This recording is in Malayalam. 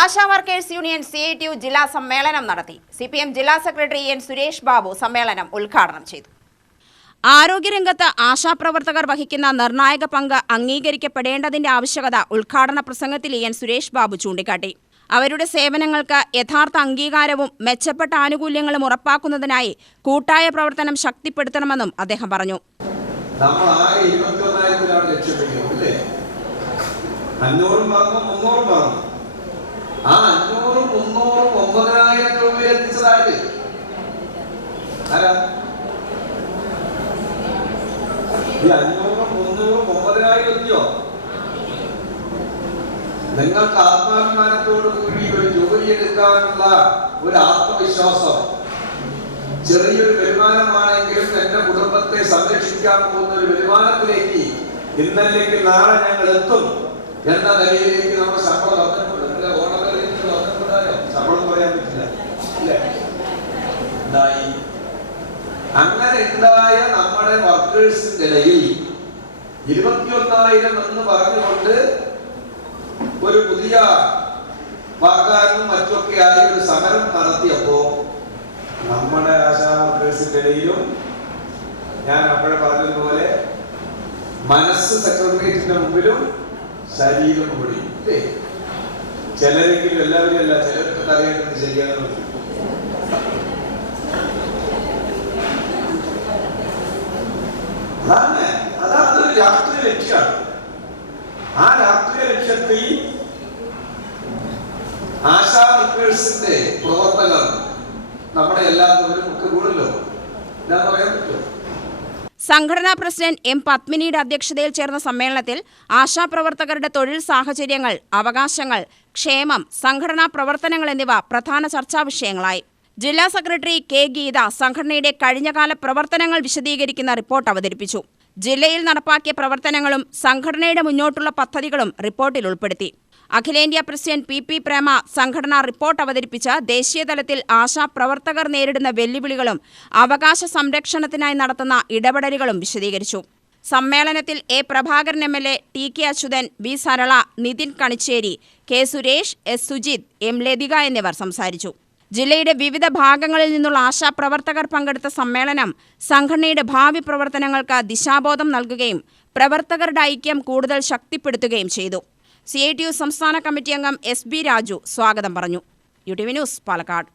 ആശാ വർക്കേഴ്സ് യൂണിയൻ CITU ജില്ലാ സമ്മേളനം നടത്തി. CPM ജില്ലാ സെക്രട്ടറി എൻ സുരേഷ് ബാബു സമ്മേളനം ഉദ്ഘാടനം ചെയ്തു. ആരോഗ്യരംഗത്ത് ആശാപ്രവർത്തകർ വഹിക്കുന്ന നിർണായക പങ്ക് അംഗീകരിക്കപ്പെടേണ്ടതിന്റെ ആവശ്യകത ഉദ്ഘാടന പ്രസംഗത്തിൽ എൻ സുരേഷ് ബാബു ചൂണ്ടിക്കാട്ടി. അവരുടെ സേവനങ്ങൾക്ക് യഥാർത്ഥ അംഗീകാരവും മെച്ചപ്പെട്ട ആനുകൂല്യങ്ങളും ഉറപ്പാക്കുന്നതിനായി കൂട്ടായ പ്രവർത്തനം ശക്തിപ്പെടുത്തണമെന്നും അദ്ദേഹം പറഞ്ഞു. ആ 500, 300, 9,000 രൂപ എത്തിച്ചതായിട്ട് ഈ 500, 300, 9,000 എത്തിയോ? നിങ്ങൾക്ക് ആത്മാഭിമാനത്തോടു കൂടി ഒരു ജോലി എടുക്കാനുള്ള ഒരു ആത്മവിശ്വാസം, ചെറിയൊരു വരുമാനമാണെങ്കിലും എന്റെ കുടുംബത്തെ സംരക്ഷിക്കാൻ പോകുന്ന ഒരു വരുമാനത്തിലേക്ക് ഇന്നല്ലെങ്കിൽ നാളെ ഞങ്ങൾ എത്തും എന്ന നിലയിലേക്ക് നമ്മുടെ ശമ്പളം ശമ്പളം പറയാൻ പറ്റില്ല അല്ലേ? അങ്ങനെ ഉണ്ടായ നമ്മുടെ വർക്കേഴ്സിന്റെ ഇടയിൽ 21,000 എന്ന് പറഞ്ഞുകൊണ്ട് ഒരു പുതിയ വാഗ്ദാനവും മറ്റൊക്കെ ആയ ഒരു സമരം നടത്തിയപ്പോ നമ്മുടെ ആശാ വർക്കേഴ്സിന്റെ ഇടയിലും ഞാൻ അപ്പോഴെ പറഞ്ഞതുപോലെ മനസ്സ് സെക്രട്ടേറിയറ്റിന്റെ മുമ്പിലും ശരീരം കൂടി അല്ലേ? ചിലരെങ്കിലും എല്ലാവരും അല്ല, ചിലർക്ക് അറിയേണ്ടത് ശരിയാണെന്ന് അതൊരു രാഷ്ട്രീയ ലക്ഷ്യമാണ്. ആ രാഷ്ട്രീയ ലക്ഷ്യത്തിൽ ആശാ വർക്കേഴ്സിന്റെ പ്രവർത്തകർ നമ്മുടെ എല്ലാവരും ഒക്കെ കൂടല്ലോ ഞാൻ പറയാൻ പറ്റുമോ? സംഘടനാ പ്രസിഡന്റ് എം പത്മിനിയുടെ അധ്യക്ഷതയിൽ ചേർന്ന സമ്മേളനത്തിൽ ആശാപ്രവർത്തകരുടെ തൊഴിൽ സാഹചര്യങ്ങൾ, അവകാശങ്ങൾ, ക്ഷേമം, സംഘടനാ പ്രവർത്തനങ്ങൾ എന്നിവ പ്രധാന ചർച്ചാ വിഷയങ്ങളായി. ജില്ലാ സെക്രട്ടറി കെ ഗീത സംഘടനയുടെ കഴിഞ്ഞകാല പ്രവർത്തനങ്ങൾ വിശദീകരിക്കുന്ന റിപ്പോർട്ട് അവതരിപ്പിച്ചു. ജില്ലയിൽ നടപ്പാക്കിയ പ്രവർത്തനങ്ങളും സംഘടനയുടെ മുന്നോട്ടുള്ള പദ്ധതികളും റിപ്പോർട്ടിൽ ഉൾപ്പെടുത്തി. അഖിലേന്ത്യാ പ്രസിഡന്റ് PP പ്രേമ സംഘടനാ റിപ്പോർട്ട് അവതരിപ്പിച്ച് ദേശീയതലത്തിൽ ആശാപ്രവർത്തകർ നേരിടുന്ന വെല്ലുവിളികളും അവകാശ സംരക്ഷണത്തിനായി നടത്തുന്ന ഇടപെടലുകളും വിശദീകരിച്ചു. സമ്മേളനത്തിൽ A. Prabhakaran MLA, TK Achuthan, B. Sarala, Nitin Kanichery, K. Suresh, S. Sujith, M. Lathika എന്നിവർ സംസാരിച്ചു. ജില്ലയുടെ വിവിധ ഭാഗങ്ങളിൽ നിന്നുള്ള ആശാപ്രവർത്തകർ പങ്കെടുത്ത സമ്മേളനം സംഘടനയുടെ ഭാവി പ്രവർത്തനങ്ങൾക്ക് ദിശാബോധം നൽകുകയും പ്രവർത്തകരുടെ ഐക്യം കൂടുതൽ ശക്തിപ്പെടുത്തുകയും ചെയ്തു. CITU സംസ്ഥാന കമ്മിറ്റി അംഗം SB രാജു സ്വാഗതം പറഞ്ഞു. UTV news, Palakkad.